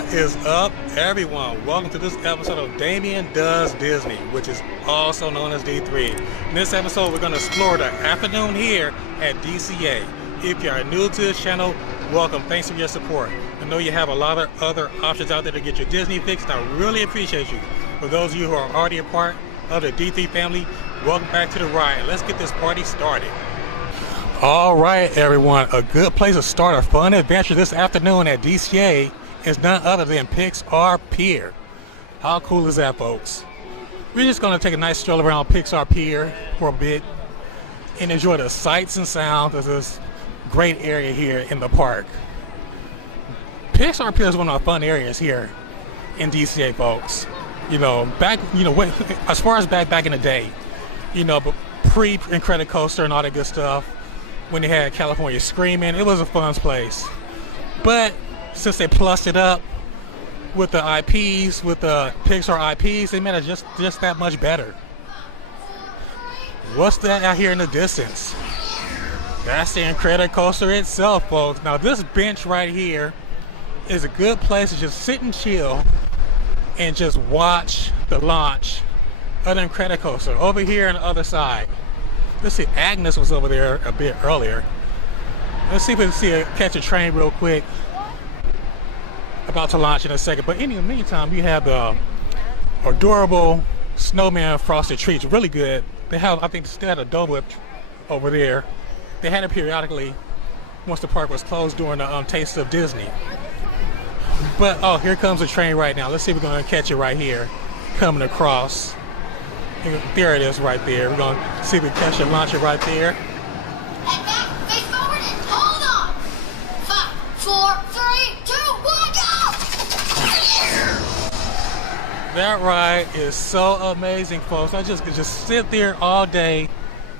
What is up, everyone? Welcome to this episode of Damien Does Disney, which is also known as D3. In this episode, we're going to explore the afternoon here at DCA. If you are new to this channel, welcome. Thanks for your support. I know you have a lot of other options out there to get your Disney fix, and I really appreciate you. For those of you who are already a part of the D3 family, welcome back to the ride. Let's get this party started. All right, everyone. A good place to start a fun adventure this afternoon at DCA is none other than Pixar Pier. How cool is that, folks? We're just going to take a nice stroll around Pixar Pier for a bit and enjoy the sights and sounds of this great area here in the park. Pixar Pier is one of the fun areas here in DCA, folks. As far as back in the day, but pre-Incredicoaster and all that good stuff, when they had California Screaming, it was a fun place. But since they plussed it up with the IPs, with the Pixar IPs, they made it just that much better. What's that out here in the distance? That's the Incredicoaster itself, folks. Now this bench right here is a good place to just sit and chill and just watch the launch of the Incredicoaster. Over here on the other side, let's see, Agnes was over there a bit earlier. Let's see if we can catch a train real quick. About to launch in a second, but in the meantime, you have the adorable snowman frosted treats. Really good. They have, I think, they had a Dole Whip over there. They had it periodically once the park was closed during the Taste of Disney. But oh, here comes the train right now. Let's see if we're going to catch it right here, coming across. There it is, right there. We're going to see if we can catch it, launch it right there. Head back, face forward, and hold on. 5, 4, 3, 2, 1, go! That ride is so amazing, folks. I just could just sit there all day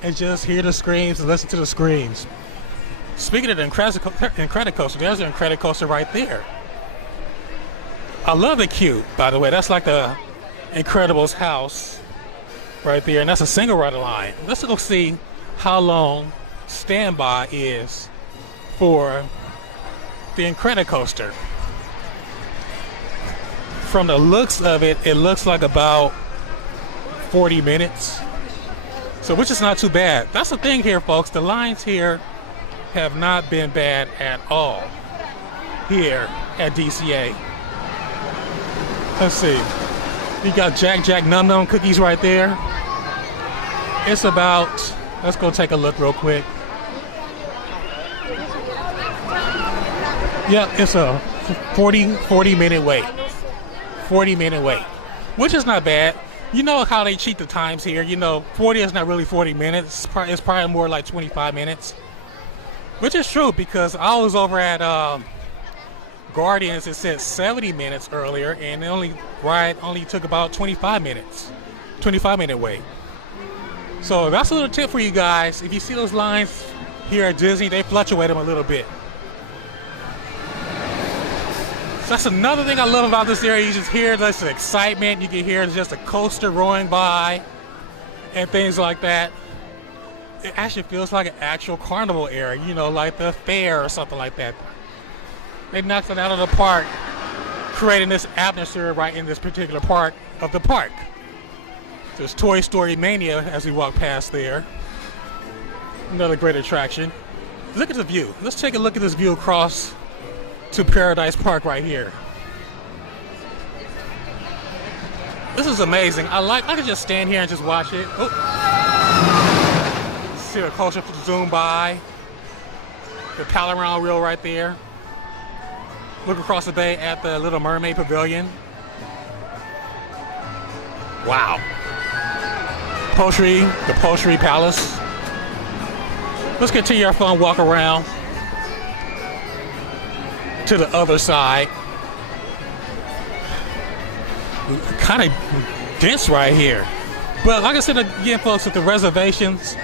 and just hear the screams and listen to the screams. Speaking of the Incredicoaster, there's an Incredicoaster right there. I love the queue, by the way. That's like the Incredibles house right there, and that's a single rider line. Let's go see how long standby is for the Incredicoaster. From the looks of it, it looks like about 40 minutes. So, which is not too bad. That's the thing here, folks. The lines here have not been bad at all here at DCA. Let's see. You got Jack Num Num cookies right there. It's about, let's go take a look real quick. Yeah, it's a 40 minute wait. 40-minute wait, which is not bad. You know how they cheat the times here. 40 is not really 40 minutes. It's probably more like 25 minutes, which is true because I was over at Guardians. It said 70 minutes earlier, and the ride only took about 25 minutes. 25-minute wait. So that's a little tip for you guys. If you see those lines here at Disney, they fluctuate them a little bit. That's another thing I love about this area. You just hear this excitement. You can hear just a coaster rolling by and things like that. It actually feels like an actual carnival area, like the fair or something like that. They knocked it out of the park, creating this atmosphere right in this particular part of the park. There's Toy Story Mania as we walk past there. Another great attraction. Look at the view. Let's take a look at this view across to Paradise Park right here. This is amazing. I could just stand here and just watch it. Oh. See the coaster zoom by. The Palaround reel right there. Look across the bay at the Little Mermaid Pavilion. Wow. The Poultry Palace. Let's continue our fun walk around to the other side. Kind of dense right here, but like I said again, folks, with the reservations,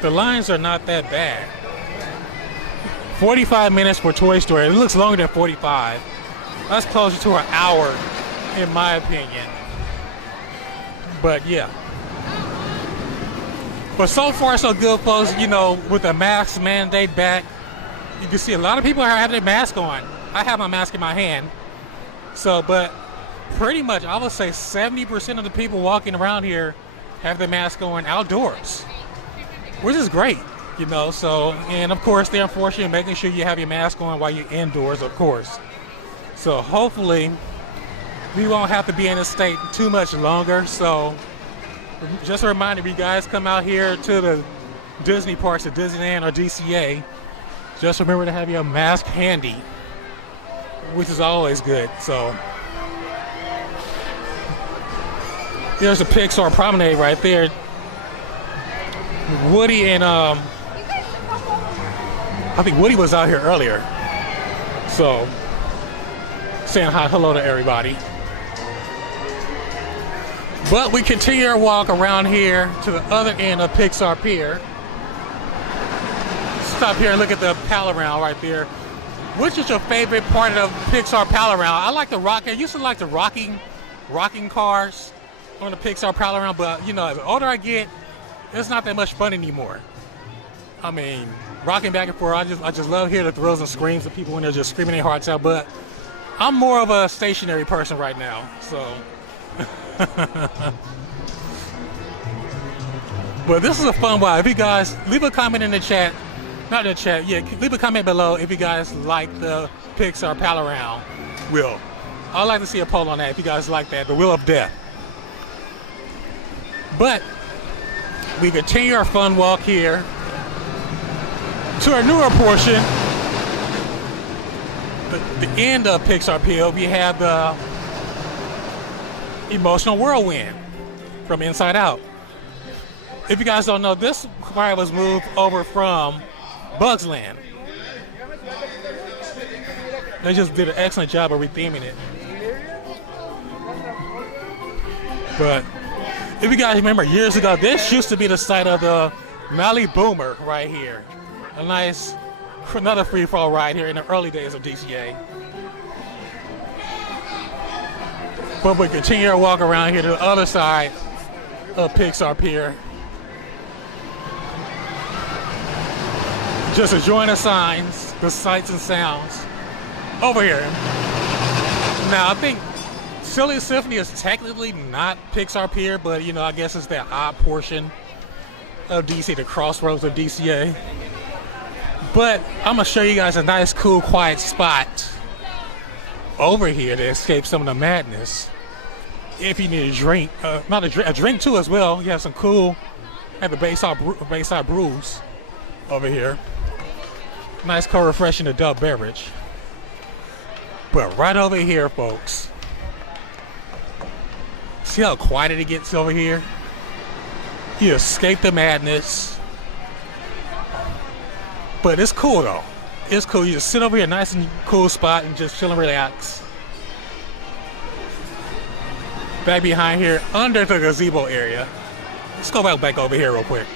the lines are not that bad. 45 minutes for Toy Story. It looks longer than 45. That's closer to an hour in my opinion, but yeah. But so far so good, folks. With the mask mandate back, you can see a lot of people are having their mask on. I have my mask in my hand. So, but pretty much, I would say 70% of the people walking around here have their mask on outdoors, which is great, you know. So, and of course, they're unfortunately making sure you have your mask on while you're indoors, of course. So, hopefully, we won't have to be in this state too much longer. So, just a reminder, if you guys come out here to the Disney parks at Disneyland or DCA, just remember to have your mask handy, which is always good. So there's the Pixar Promenade right there. Woody and I think Woody was out here earlier, so saying hi, hello to everybody. But we continue our walk around here to the other end of Pixar Pier. Stop here and look at the pal around right there. Which is your favorite part of Pixar pal around? I like the rock. I used to like the rocking cars on the Pixar pal around, but you know, as the older I get, it's not that much fun anymore. I mean, rocking back and forth, I just love hearing the thrills and screams of people when they're just screaming their hearts out. But I'm more of a stationary person right now, so. But this is a fun while. If you guys leave a comment in the chat, not in the chat, yeah, leave a comment below if you guys like the Pixar pal around wheel. I'd like to see a poll on that if you guys like that, the Wheel of Death. But we continue our fun walk here to our newer portion, the end of Pixar Pier. We have the Emotional Whirlwind from Inside Out. If you guys don't know, this ride was moved over from Bugs Land. They just did an excellent job of retheming it. But if you guys remember, years ago, this used to be the site of the Mally Boomer right here. A nice, another free-fall ride here in the early days of DCA. But we continue our walk around here to the other side of Pixar Pier. Just enjoying the signs, the sights and sounds over here. Now, I think Silly Symphony is technically not Pixar Pier, but you know, I guess it's that odd portion of DC, the crossroads of DCA. But I'm gonna show you guys a nice, cool, quiet spot over here to escape some of the madness. If you need a drink, not a drink too as well. You have some cool, at the Bayside Brews over here. Nice, cold, refreshing adult beverage. But right over here, folks, see how quiet it gets over here? You escape the madness. But it's cool though. It's cool. You just sit over here, nice and cool spot, and just chill and relax. Back behind here, under the gazebo area. Let's go back over here real quick.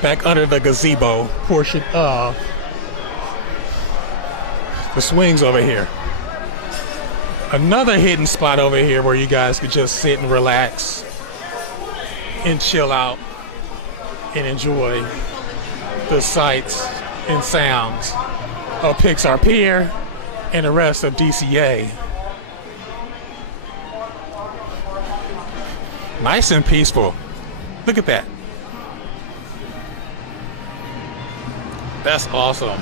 Back under the gazebo portion of the swings over here. Another hidden spot over here where you guys could just sit and relax and chill out and enjoy the sights and sounds of Pixar Pier and the rest of DCA. Nice and peaceful. Look at that. That's awesome.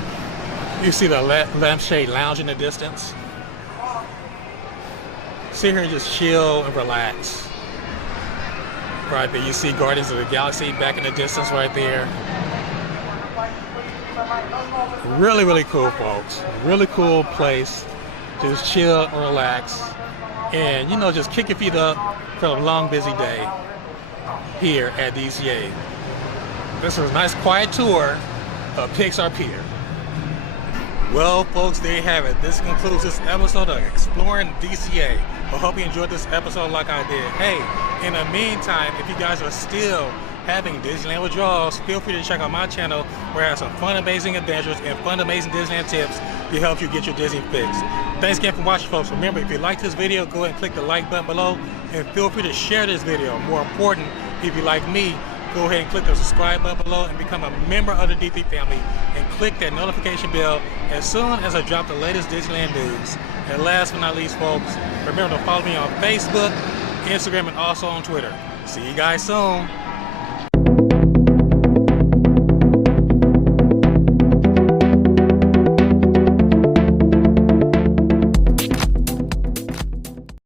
You see the lampshade lounge in the distance? Sit here and just chill and relax. Right there, you see Guardians of the Galaxy back in the distance right there. Really, really cool, folks. Really cool place. Just chill and relax. And, you know, just kick your feet up for a long, busy day here at DCA. This was a nice, quiet tour of Pixar Pier. Well, folks, there you have it. This concludes this episode of Exploring DCA. I hope you enjoyed this episode like I did. Hey, in the meantime, if you guys are still having Disneyland withdrawals, feel free to check out my channel where I have some fun, amazing adventures and fun, amazing Disneyland tips to help you get your Disney fix. Thanks again for watching, folks. Remember, if you like this video, go ahead and click the like button below and feel free to share this video. More important, if you like me, go ahead and click the subscribe button below and become a member of the D3 family, and click that notification bell as soon as I drop the latest Disneyland news. And last but not least, folks, remember to follow me on Facebook, Instagram, and also on Twitter. See you guys soon.